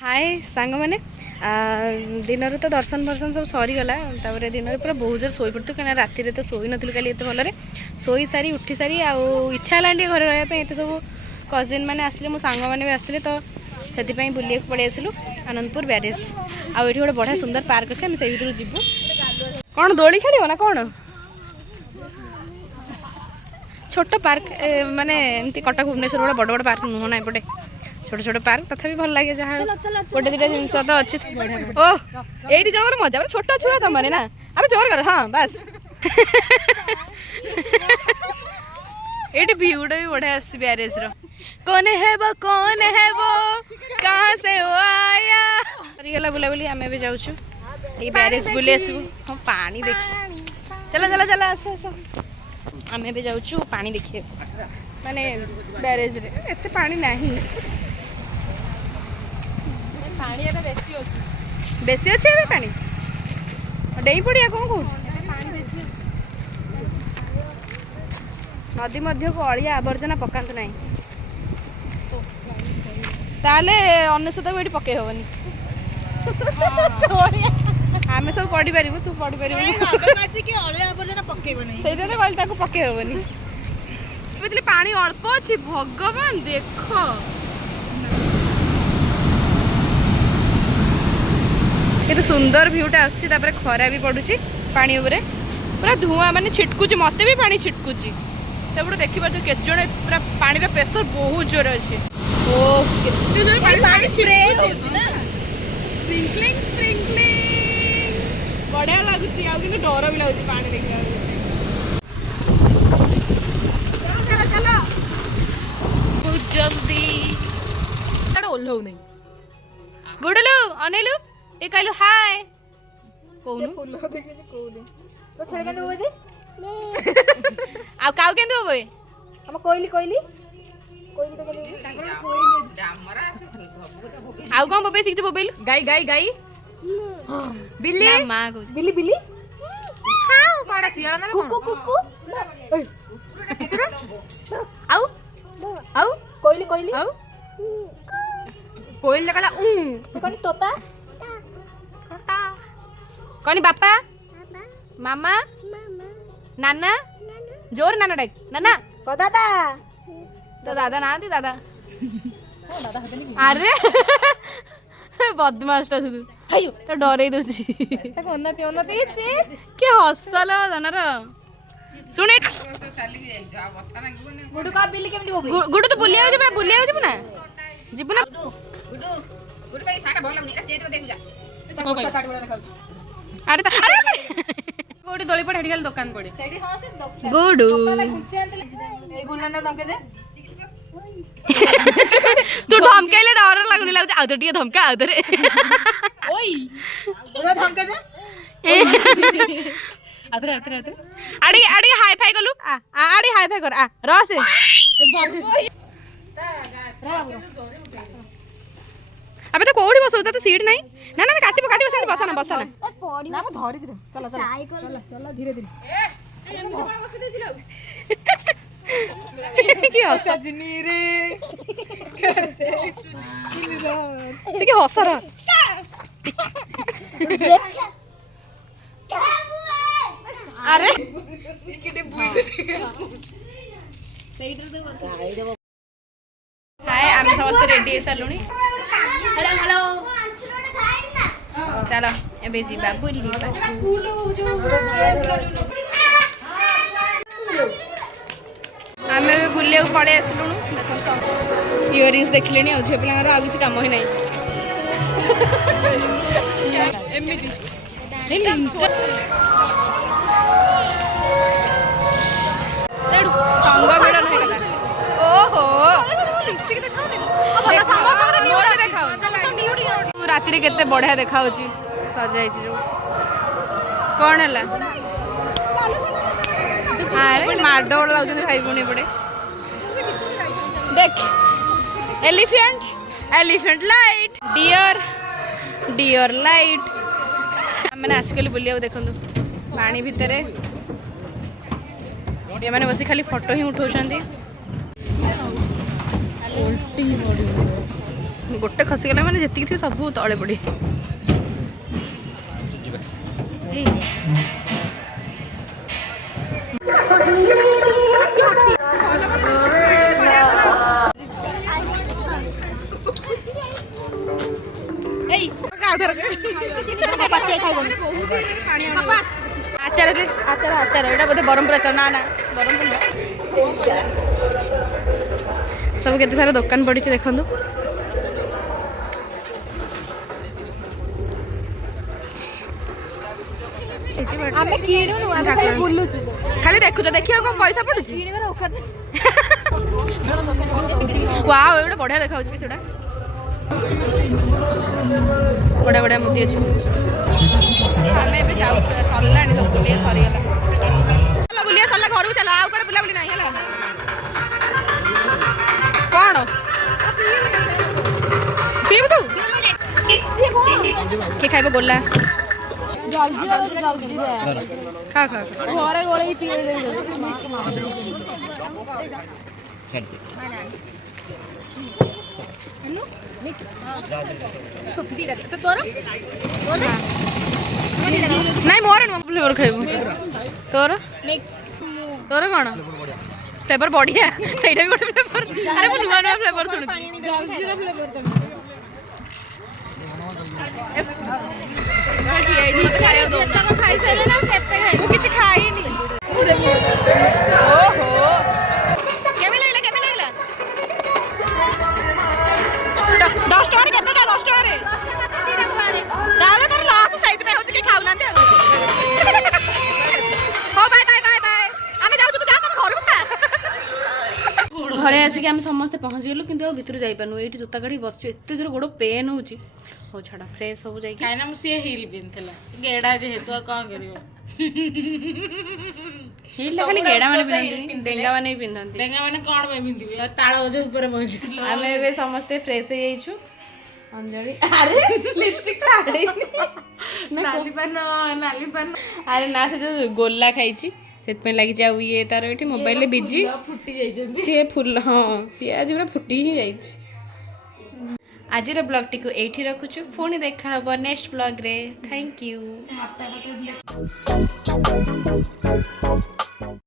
हाय सांग मैंने दिन तो दर्शन फर्शन सब सरीगला दिन पूरा बहुत जोर शोई पड़ू कहीं राति तो शोई नी कल ये भलरे शोई सारी उठी सारी इच्छा है घर रहा ये सब कजिन मैंने आसले मो सांग मैंने भी आसले तो से बुलिया पड़े आसलु आनंदपुर ब्यारेज आउ ये गोटे बढ़िया सुंदर पार्क अच्छे आम से भर जीवु कौन दोली खेल ना कौन छोट पार्क माने एमती कटक भुवनेश्वर बड़ा बड़ बड़ पार्क नुह ना एपटे छोट छोट पार्क तथा भल लगे जहाँ गोटे दुटा जिन तो अच्छे ओह ये जन मजा मैंने छोट छुआ तुम ना आम जोर कर हाँ बस ये भ्यूटा भी बढ़िया आस ब्यारेज कौन है वो कहाँ से वो आया सरीगला बुलाबुली आम भी जाऊँ ये ब्यारेज बुले आसबू हाँ पानी देख चला चला चला आस आस आम भी जाऊँ पानी देखिए माने ब्यारेज रे एते पानी नहीं पानी एटा बेसी अच्छे ए पानी डेई पड़िया कौन कहूँ नदी मध्य को अलिया आवर्जना पकात ना ताले अनेशत को ये पकई हेनी आम सब पढ़ी पार तू पढ़ी पार पकई हेनी पानी अल्प अच्छी भगवान देख केते सुंदर भ्यूटा आसपर खरा भी पड़ुची पानी उपरे पूरा धुआं माने छिटकुची मत भी पानी छिटकुची सब देखिए केते जण पूरा पानी प्रेशर बहुत जोर अच्छे ओह केते जोर पानी स्प्रे होची ना स्प्रिंकलिंग स्प्रिंकलिंग बढ़िया लगुची आ कि डर भी लगुची पानी देखिया चलो चलो बहुत जल्दी ताड़ ओल्हौ नहीं गुडलू अनेलू ये कहलु हाय कोनु फुल देखि कोनु तो छड़े केन होबे दे आ काउ केन होबे हम कोइली कोइली कोइली तो केन डामरा आउ कोन बोबे सिख बोबेल गाई गाई गाई बिल्ली ना मां को बिल्ली बिल्ली हां पाड़ा सियाला ना कुकु कुकु आउ आउ कोइली कोइली आउ कोइल लगला तो कोनी तोता कौन बापा मामा नाना जोर नाना डाक नाना दादा तो दादा ना दी दादा अरे बदमाश तो डरे दूसरी के हसल जनर शुणे गुडू तो बुलिया जीव ना जीव ना अरे गोडी दोली पड़े हेडी दुकान पड़े गुडू तू धमकेले डर लगुनी लगुच आ तो धमका आ रे ओई धमके दे आदरे आदरे आदरे आड़ी आड़ी हाई फाई गलु आड़ी हाई फाई कर आ रसे अबे तो कोडी बसो तो सीट नहीं ना ना काटिबो काटिबो सेंट बसना बसना ना मो धरि दे चला चला चला चला धीरे धीरे ए एमती कोन बस दे दिलौ की हस जिनी रे कैसे से की हसरा अरे इकेटे बुई सही तो बस हाय आम समस्त रेडी हे सलुनी हेलो हेलो चलो एबे जीवा बुली आम बुलिया पड़े आसलुणु देख इयरिंग्स देखले झील पिला आ किसी कम ही नहीं एमती संग मिलन ओहो राति केते बढ़िया देखा सजाई जो कौन है अरे माडोल लाउछन भाई भूणी पड़े देख elephant elephant light deer deer light मैंने आसिकली बुलिया देखु पानी भितर ये मैंने बस खाली फोटो ही उठाऊँ गोटे खसीगला मैंने जी थी सब तले पड़ी आचार आचार आचार यहाँ बोधे ब्रह्मपुर आचार ना ना ब्रह्मपुर सब केते सारा दुकान पड़ी देखो खाली देखु देखिए कौन पैसा पड़ू वाओ एटा बढ़िया देखा सेटा बढ़िया बढ़िया मुदी अच्छी आम ए जाऊँ सरला सब बुलिया सरीगला बुलिया सरला घर चल आउ कड़े बुला बुली ना कौन पीबू तू किए खाइब गोला खा खा घरे गोले नहीं मोर फ्लेवर खाइबू तोर तोर कौन फ्लेवर बढ़िया सहीटा भी गोटे फ्लेवर अरे मु नुआ नुआ फ्लेवर सुनु घरे आसिक आम समस्ते पहुँच गलु कि भितर जापारू ये जोता गाड़ी बस एत जोर गोड़ पेन हो छाड़ फ्रेश सब जाए कहीं सी हिल पिंधला गेड़ा जेहेतु कौन कर हिल खाली गेड़ा माने डेंगा माने पिंधती डेंगा माने कौन पे पिंधिबे ताळ ओझ ऊपर पहुंच आमे एबे समस्ते फ्रेश हो जाइछु अंजलि अरे लिपस्टिक छाड़ी नाली पान अरे ना से जो गोला खाइछि सेत पे लागि जाउ ये तार एठी मोबाइल ले बिजी फुटी जाइछन सी फुल हां सी आज पूरा फुटी ही जाइछि आज ब्लॉग टी को एठी रखुछु पुणी देखा हबो नेक्स्ट ब्लॉग रे थैंक यू।